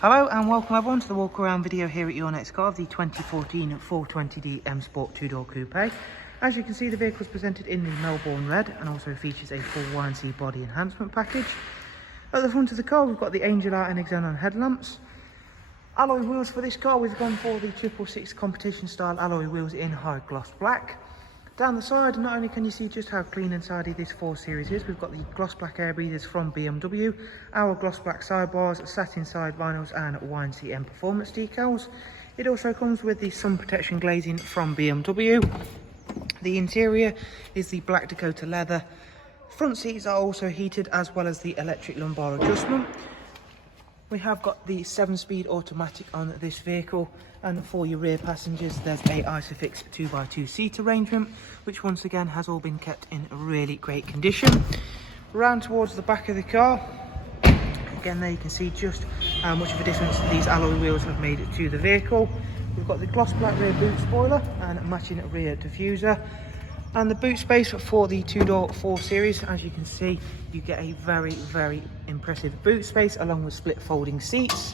Hello and welcome everyone to the walk around video here at your next car of the 2014 420D M Sport 2-door coupe. As you can see, the vehicle is presented in the Melbourne red and also features a full YNC body enhancement package. At the front of the car we've got the Angel Eye and xenon headlamps. Alloy wheels for this car, we've gone for the 666 competition style alloy wheels in high gloss black. Down the side, not only can you see just how clean and tidy this 4 Series is, we've got the gloss black air breathers from BMW, our gloss black sidebars, satin side vinyls and YNC M performance decals. It also comes with the sun protection glazing from BMW. The interior is the black Dakota leather. Front seats are also heated, as well as the electric lumbar adjustment. We have got the 7-speed automatic on this vehicle, and for your rear passengers there's a Isofix 2x2 seat arrangement, which once again has all been kept in really great condition. Round towards the back of the car, again there you can see just how much of a difference these alloy wheels have made to the vehicle. We've got the gloss black rear boot spoiler and matching rear diffuser. And the boot space for the 2-door 4 Series, as you can see, you get a very impressive boot space along with split folding seats.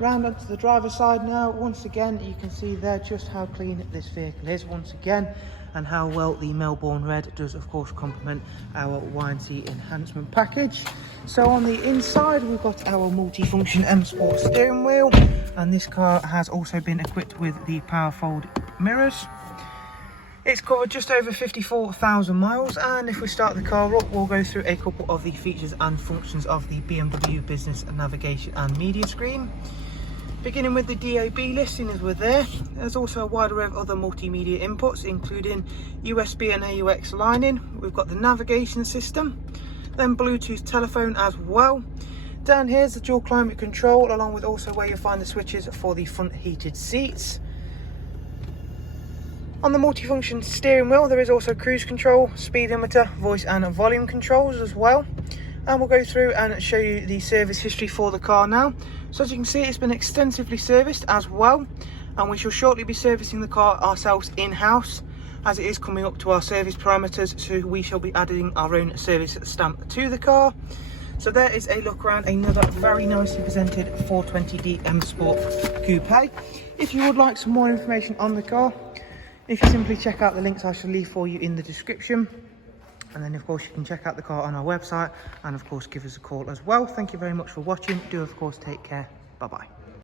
Round onto the driver's side now, once again you can see there just how clean this vehicle is once again, and how well the Melbourne red does of course complement our YNC enhancement package. So on the inside we've got our multifunction M Sport steering wheel, and this car has also been equipped with the power fold mirrors. It's covered just over 54,000 miles, and if we start the car up, we'll go through a couple of the features and functions of the BMW Business Navigation and Media Screen. Beginning with the DAB listing as we're there, there's also a wide array of other multimedia inputs, including USB and AUX line-in. We've got the navigation system, then Bluetooth telephone as well. Down here's the dual climate control, along with also where you'll find the switches for the front heated seats. On the multifunction steering wheel there is also cruise control, speed limiter, voice and volume controls as well. And we'll go through and show you the service history for the car now. So as you can see, it's been extensively serviced as well, and we shall shortly be servicing the car ourselves in-house, as it is coming up to our service parameters, so we shall be adding our own service stamp to the car. So there is a look around another very nicely presented 420D M Sport Coupe. If you would like some more information on the car, if you simply check out the links I shall leave for you in the description, and then of course you can check out the car on our website, and of course give us a call as well. Thank you very much for watching. Do of course take care. Bye bye.